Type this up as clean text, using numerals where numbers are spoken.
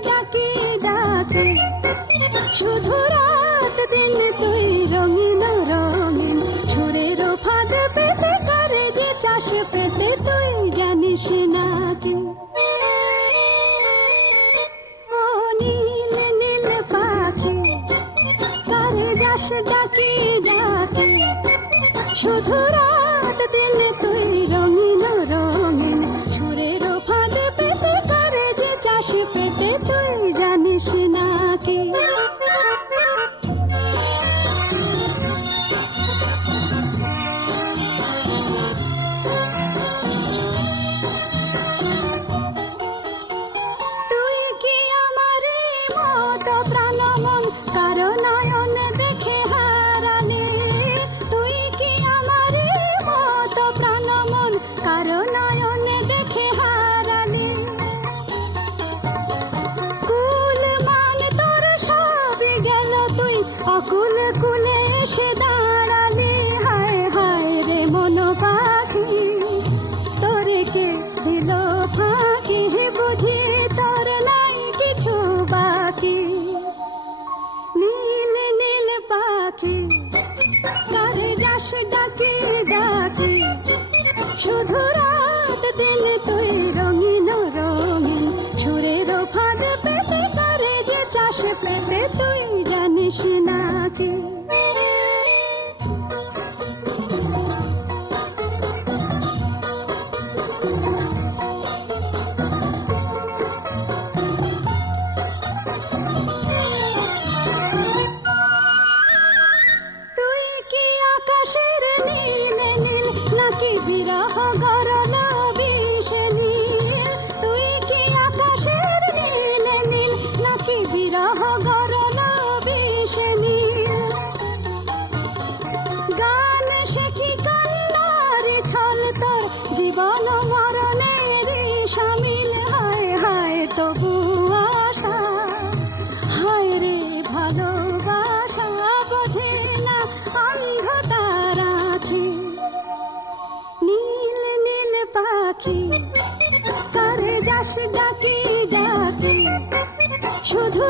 ডাকি ডাকি শুধু রাত দিন তুই রঙিন রঙিন সুরের ফাঁদ পেতে করে যে চাষ পেতে তুই জানিস নাকি ও নীল নীল পাখি কারে যাস ডাকি ডাকি শুধু রাত দিন তুই রঙিন রঙিন সুরের ফাঁদ পেতে করে যে চাষ পেতে তুই জানিস নাকি তুই কি আমার মতো প্রাণ মন কারো নয়ন দেখে হারালে তুই কি আমার মতো প্রাণ মন কারো নয়ন দেখে হারালে কুল মান তোর সবই গেল তুই অকুল কুলে এসে দাঁড়ালি হায় হায় রে মন পাখি তোরে কে দিল ফাঁকি বুঝি তোর নাই কিছু বাকি নীল নীল পাখি কারে যাস ডাকি ডাকি শুধু রাত দিন তুই রঙিন রঙিন সুরের ফাঁদ পেতে করে যে চাষ পেতে তুই জানিস নাকি তুই কি আকাশের নীল নীল নাকি বিরহ গরল বিষে নীল তুই কি আকাশের নীল নীল নাকি বিরহ গরল বিষে নীল গান শেখি কান্নার ছল তোর জীবন মরণের সামিল হায় হায় তবু আশা হায় রে ভালোবাসা বোঝে না অন্ধতা রাখি নীল নীল পাখি কারে যাস ডাকি ডাকি শুধু